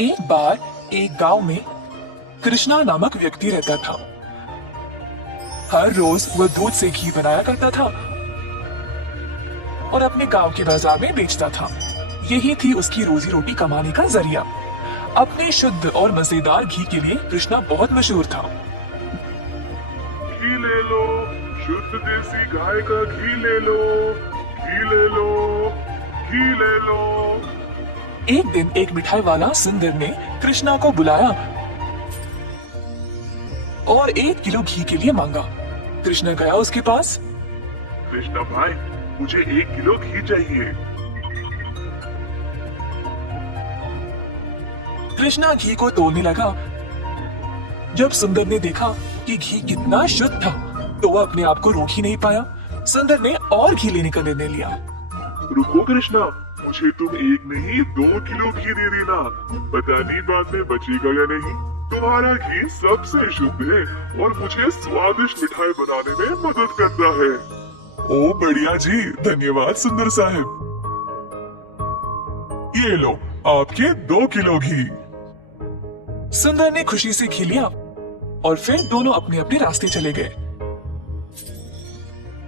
एक बार एक गांव में कृष्णा नामक व्यक्ति रहता था। हर रोज वह दूध से घी बनाया करता था और अपने गांव के बाजार में बेचता था। यही थी उसकी रोजी रोटी कमाने का जरिया। अपने शुद्ध और मजेदार घी के लिए कृष्णा बहुत मशहूर था। घी ले लो, शुद्ध देसी गाय का घी ले लो, घी ले लो, घी ले लो। एक दिन एक मिठाई वाला सुंदर ने कृष्णा को बुलाया और 1 किलो घी के लिए मांगा। कृष्णा गया उसके पास। कृष्णा भाई, मुझे 1 किलो घी चाहिए। कृष्णा घी को तोलने लगा। जब सुंदर ने देखा कि घी कितना शुद्ध था, तो वह अपने आप को रोक ही नहीं पाया। सुंदर ने और घी लेने का निर्णय लिया। रुको कृष्णा, मुझे तुम 1 नहीं 2 किलो घी दे देना। पता नहीं बाद में बचेगा या नहीं। तुम्हारा घी सबसे शुद्ध है और मुझे स्वादिष्ट मिठाई बनाने में मदद करता है। ओ बढ़िया जी, धन्यवाद सुंदर साहब। ये लो आपके 2 किलो घी। सुंदर ने खुशी से घी लिया और फिर दोनों अपने अपने रास्ते चले गए।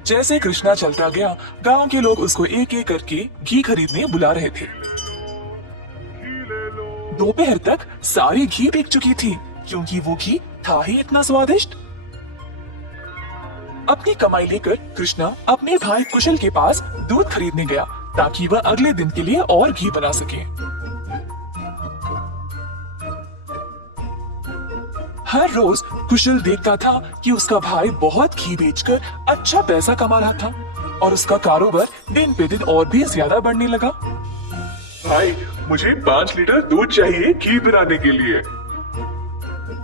जैसे कृष्णा चलता गया, गांव के लोग उसको एक एक करके घी खरीदने बुला रहे थे। दोपहर तक सारी घी बिक चुकी थी, क्योंकि वो घी था ही इतना स्वादिष्ट। अपनी कमाई लेकर कृष्णा अपने भाई कुशल के पास दूध खरीदने गया, ताकि वह अगले दिन के लिए और घी बना सके। हर रोज कुशल देखता था कि उसका भाई बहुत घी बेचकर अच्छा पैसा कमा रहा था और उसका कारोबार दिन पे दिन और भी ज्यादा बढ़ने लगा। भाई, मुझे 5 लीटर दूध चाहिए घी बनाने के लिए।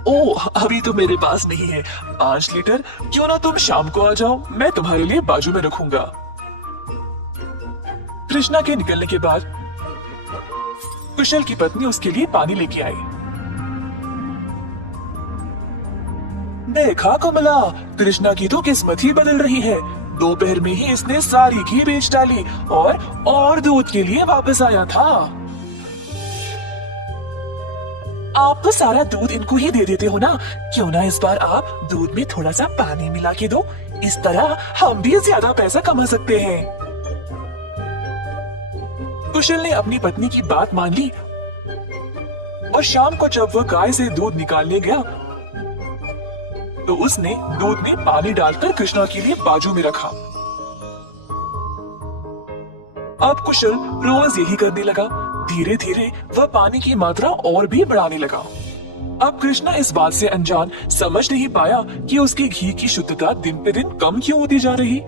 ओह, अभी तो मेरे पास नहीं है। 5 लीटर? क्यों ना तुम शाम को आ जाओ, मैं तुम्हारे लिए बाजू में रखूंगा। कृष्णा के निकलने के बाद कुशल की पत्नी उसके लिए पानी लेके आई। देखा कमला, कृष्णा की तो किस्मत ही बदल रही है। दोपहर में ही इसने सारी घी बेच डाली और दूध के लिए वापस आया था। आप तो सारा दूध इनको ही दे देते हो ना, क्यों ना इस बार आप दूध में थोड़ा सा पानी मिला के दो। इस तरह हम भी ज्यादा पैसा कमा सकते हैं। कुशल ने अपनी पत्नी की बात मान ली और शाम को जब वह गाय से दूध निकालने गया, तो उसने दूध में पानी डालकर कृष्णा के लिए बाजू में रखा। अब कुशल रोज यही करने लगा। धीरे धीरे वह पानी की मात्रा और भी बढ़ाने लगा। अब कृष्णा इस बात से अनजान समझ नहीं पाया कि उसके घी की शुद्धता दिन पे दिन कम क्यों होती जा रही।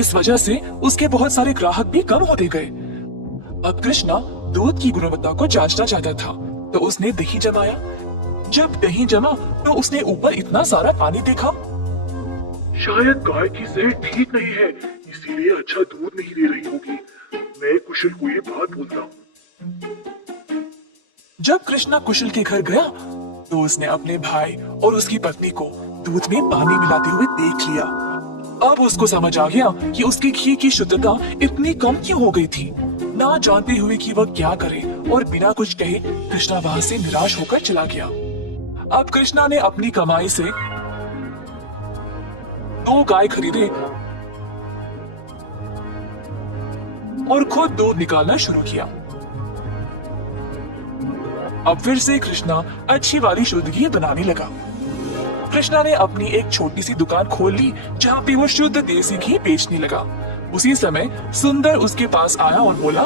इस वजह से उसके बहुत सारे ग्राहक भी कम होते गए। अब कृष्णा दूध की गुणवत्ता को जांचना चाहता था, तो उसने दही जमाया। जब दही जमा, तो उसने ऊपर इतना सारा पानी देखा। शायद गाय की सेहत ठीक नहीं है, इसीलिए अच्छा दूध नहीं दे रही होगी। मैं कुशल को ये बात बोलता हूँ। जब कृष्णा कुशल के घर गया, तो उसने अपने भाई और उसकी पत्नी को दूध में पानी मिलाते हुए देख लिया। अब उसको समझ आ गया कि उसके घी की शुद्धता इतनी कम क्यों हो गई थी। ना जानते हुए कि वह क्या करे और बिना कुछ कहे कृष्णा वहां से निराश होकर चला गया। अब कृष्णा ने अपनी कमाई से 2 गाय खरीदे और खुद दूध निकालना शुरू किया। अब फिर से कृष्णा अच्छी वाली शुद्ध घी बनाने लगा। कृष्णा ने अपनी एक छोटी सी दुकान खोल ली, जहाँ पे वो शुद्ध देसी घी बेचने लगा। उसी समय सुंदर उसके पास आया और बोला,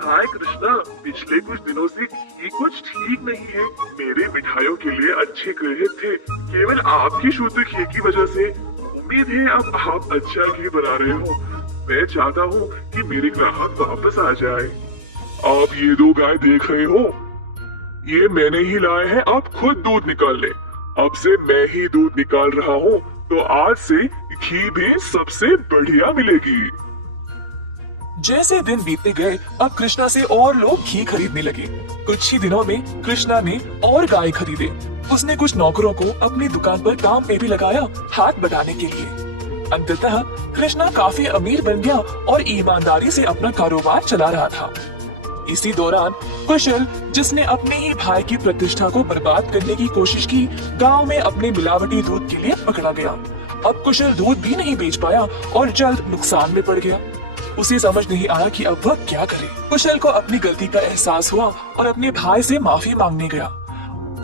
हाय कृष्णा, पिछले कुछ दिनों से घी कुछ ठीक नहीं है। मेरे मिठाइयों के लिए अच्छे ग्राहक थे, केवल आपकी शुद्ध घी की वजह से। उम्मीद है अब आप अच्छा घी बना रहे हो। मैं चाहता हूँ कि मेरे ग्राहक वापस आ जाए। आप ये 2 गाय देख रहे हो, ये मैंने ही लाए हैं। आप खुद दूध निकाल ले। अब से मैं ही दूध निकाल रहा हूँ, तो आज से घी भी सबसे बढ़िया मिलेगी। जैसे दिन बीतते गए, अब कृष्णा से और लोग घी खरीदने लगे। कुछ ही दिनों में कृष्णा ने और गाय खरीदे। उसने कुछ नौकरों को अपनी दुकान पर काम पे भी लगाया, हाथ बटाने के लिए। अंततः कृष्णा काफी अमीर बन गया और ईमानदारी से अपना कारोबार चला रहा था। इसी दौरान कुशल, जिसने अपने ही भाई की प्रतिष्ठा को बर्बाद करने की कोशिश की, गांव में अपने मिलावटी दूध के लिए पकड़ा गया। अब कुशल दूध भी नहीं बेच पाया और जल्द नुकसान में पड़ गया। उसे समझ नहीं आया कि अब वह क्या करे। कुशल को अपनी गलती का एहसास हुआ और अपने भाई से माफी मांगने गया।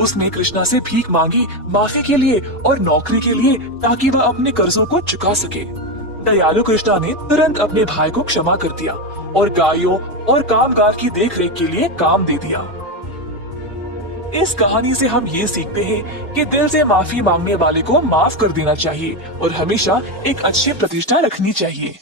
उसने कृष्णा से भीख मांगी, माफी के लिए और नौकरी के लिए, ताकि वह अपने कर्जों को चुका सके। दयालु कृष्णा ने तुरंत अपने भाई को क्षमा कर दिया और गायों और कामगार की देखरेख के लिए काम दे दिया। इस कहानी से हम ये सीखते हैं कि दिल से माफी मांगने वाले को माफ कर देना चाहिए और हमेशा एक अच्छी प्रतिष्ठा रखनी चाहिए।